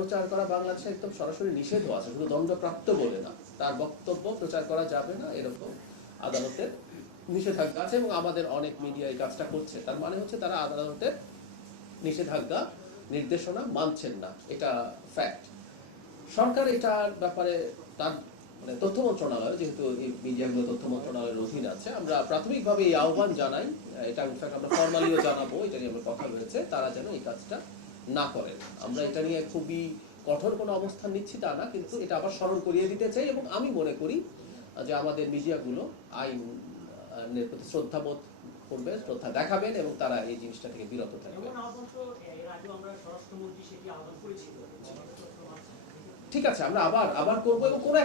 প্রচার করা বাংলাদেশে একদম সরাসরি নিষেধও আছে, শুধু দণ্ডপ্রাপ্ত বলে না, তার বক্তব্য প্রচার করা যাবে না এরকম আদালতের নিষেধাজ্ঞা আছে, এবং আমাদের অনেক মিডিয়া এই কাজটা করছে। তার মানে হচ্ছে তারা আদালতের নিষেধাজ্ঞা নির্দেশনা মানছেন না, এটা ফ্যাক্ট। সরকার এটার ব্যাপারে তার মানে তথ্য মন্ত্রণালয়, যেহেতু এই মিডিয়াগুলো তথ্য মন্ত্রণালয়ের অধীন আছে, আমরা প্রাথমিকভাবে এই আহ্বান জানাই, এটা ইনফ্যাক্ট আমরা ফর্মালিও জানাবো, এটা নিয়ে আমরা কথা হয়েছে, তারা যেন এই কাজটা না করেন। আমরা এটা নিয়ে খুবই কঠোর কোনো অবস্থান নিচ্ছি তা না, কিন্তু এটা আবার স্মরণ করিয়ে দিতে চাই, এবং আমি মনে করি যে আমাদের মিডিয়াগুলো আইনের প্রতি শ্রদ্ধাবোধ করবে, শ্রদ্ধা দেখাবেন, এবং তারা এই জিনিসটা থেকে বিরত থাকবে। ঠিক আছে, আমরা আবার করবো, এবং কোনো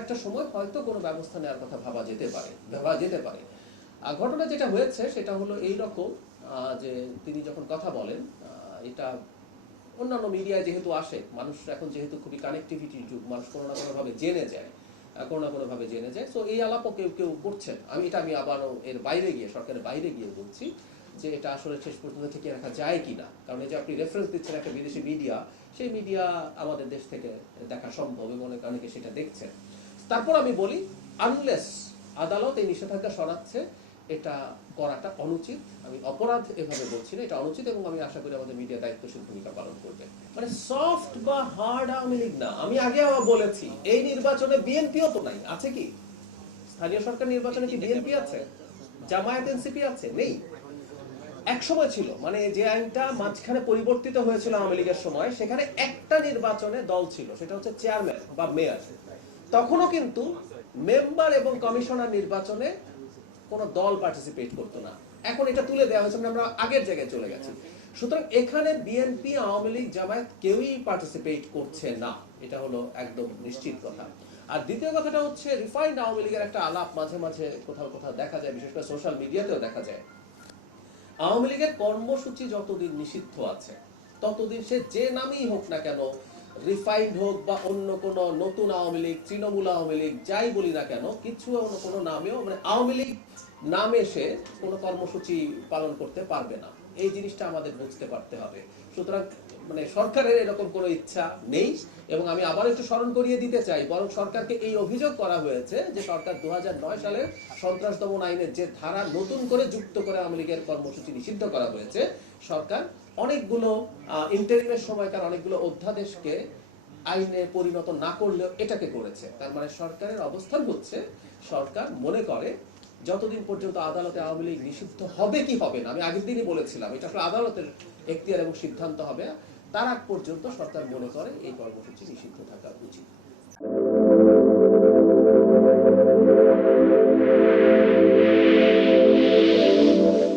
একটা সময় হয়তো কোনো ব্যবস্থা নেওয়ার কথা ভাবা যেতে পারে। আর ঘটনা যেটা হয়েছে সেটা হলো এই রকম, যে তিনি যখন কথা বলেন, এটা অন্যান্য মিডিয়ায় যেহেতু আসে, মানুষ এখন যেহেতু খুবই কানেক্টিভিটির যুগ, মানুষ কোনো না কোনোভাবে জেনে যায়, সো এই আলাপও কেউ করছেন। আমি আবারও এর বাইরে গিয়ে, সরকারের বাইরে গিয়ে বলছি যে এটা আসলে শেষ পর্যন্ত টিকে রাখা যায় কিনা, কারণ এই যে আপনি রেফারেন্স দিচ্ছেন একটা বিদেশি মিডিয়া, সেই মিডিয়া আমাদের দেশ থেকে দেখা সম্ভব, এবং অনেকে সেটা দেখছেন। তারপর আমি বলি, আনলেস আদালত এই নিষেধাজ্ঞা সরাচ্ছে, এটা করাটা অনুচিত। আমি অপরাধ এভাবে বলছি না, এটা অনুচিত, এবং আমি আশা করি আমাদের মিডিয়া দায়িত্বশীল ভূমিকা পালন করবে। মানে সফট বা হার্ড আওয়ামী লীগ না, আমি আগে বলেছি এই নির্বাচনে বিএনপিও তো নাই, আছে কি? স্থানীয় সরকার নির্বাচনে কি বিএনপি আছে? জামায়াত এনসিপি আছে? নেই। এক সময় ছিল, মানে যে আইনটা মাঝখানে পরিবর্তিত হয়েছিল আওয়ামী লীগের সময়, সেখানে একটা নির্বাচনে দল ছিল, সেটা হচ্ছে চেয়ারম্যান বা মেয়র। তখনও কিন্তু মেম্বার এবং কমিশনার নির্বাচনে কোনো দল পার্টিসিপেট করতো না। এখন এটা তুলে দেওয়া হয়েছে, আমরা আগের জায়গায় চলে গেছি। সুতরাং এখানে বিএনপি, আওয়ামী লীগ, জামায়াত কেউই পার্টিসিপেট করছে না, এটা হলো একদম নিশ্চিত কথা। আর দ্বিতীয় কথাটা হচ্ছে, রিফাইন্ড আওয়ামী লীগের একটা আলাপ মাঝে মাঝে কোথাও দেখা যায়, বিশেষ করে সোশ্যাল মিডিয়াতেও দেখা যায়। আওয়ামী লীগের কর্মসূচি যতদিন নিষিদ্ধ আছে, ততদিন সে যে নামই হোক না কেন, রিফাইন্ড হোক বা অন্য কোনো নতুন আওয়ামী লীগ, তৃণমূল আওয়ামী লীগ, যাই বলি না কেন, কিছু অন্য কোনো নামেও, মানে আওয়ামী লীগ নামে সে কোনো কর্মসূচি পালন করতে পারবে না। এই জিনিসটা আমাদের বুঝতে পারতে হবে। সুতরাং মানে সরকারের এরকম কোনো ইচ্ছা নেই, এবং আমি আবার একটু স্মরণ করিয়ে দিতে চাই, বরং সরকারকে এই অভিযোগ করা হয়েছে যে সরকার 2009 সালের সন্ত্রাস দমন আইনের যে ধারা নতুন করে যুক্ত করে আওয়ামী লীগের কর্মসূচি নিষিদ্ধ করা হয়েছে, সরকার অনেকগুলো ইন্টারিমের সময়কার অনেকগুলো অধ্যাদেশকে আইনে পরিণত না করলেও এটাকে করেছে। তার মানে সরকারের অবস্থান হচ্ছে, সরকার মনে করে যতদিন পর্যন্ত আদালতে আওয়ামী লীগ নিষিদ্ধ হবে কি হবে না, আমি আগের দিনই বলেছিলাম এটা আসলে আদালতের এখতিয়ার এবং সিদ্ধান্ত হবে, তার আগ পর্যন্ত সরকার মনে করে এই কর্মসূচি নিষিদ্ধ থাকা উচিত।